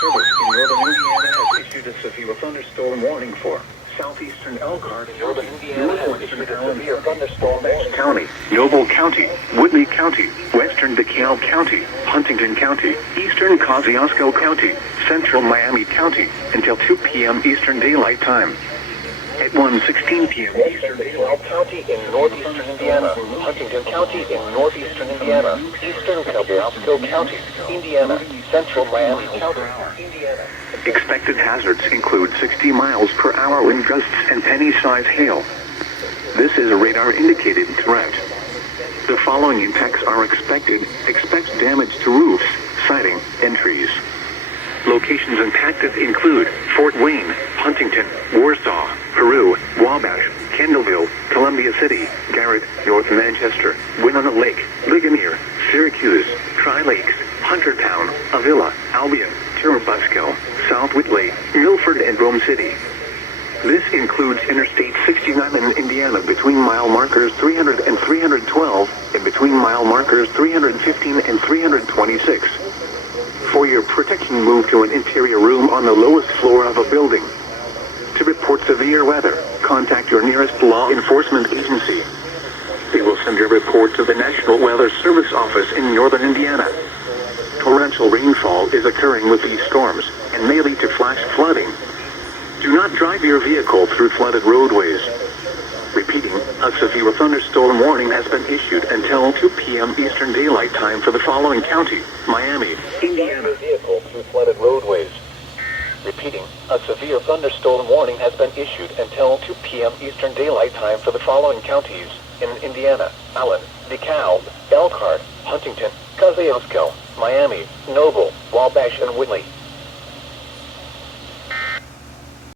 Service in northern Indiana has issued a severe thunderstorm warning for southeastern Elkhart, northern Indiana has issued a severe thunderstorm warning. County, Noble County, Whitley County, western DeKalb County, Huntington County, eastern Kosciuszko County, central Miami County, until 2 p.m. Eastern Daylight Time. At 1:16 p.m. Eastern Daylight County in northeastern Indiana, Huntington County in northeastern Indiana, eastern Kosciuszko County, Indiana, central Miami County, Indiana. Expected hazards include 60 miles per hour wind gusts and penny-size hail. This is a radar-indicated threat. The following impacts are expected. Expect damage to roofs, siding, and trees. Locations impacted include Fort Wayne, Huntington, Warsaw, Peru, Wabash, Kendallville, Columbia City, Garrett, North Manchester, Winona Lake, Ligonier, Syracuse, Tri-Lakes, Huntertown, Avila, Albion, Churubusco, South Whitley, Milford, and Rome City. This includes Interstate 69 in Indiana between mile markers 300 and 312, and between mile markers 315 and 326. For your protection, move to an interior room on the lowest floor of a building. To report severe weather, contact your nearest law enforcement agency. They will send your report to the National Weather Service office in northern Indiana. Torrential rainfall is occurring with these storms and may lead to flash flooding. Do not drive your vehicle through flooded roadways. Repeating, a severe thunderstorm warning has been issued until 2 p.m. Eastern Daylight Time for the following county: Miami, Indiana. Vehicle through flooded roadways. Repeating, a severe thunderstorm warning has been issued until 2 p.m. Eastern Daylight Time for the following counties in Indiana: Allen, DeKalb, Elkhart, Huntington, Kosciuszko, Miami, Noble, Wabash, and Whitley.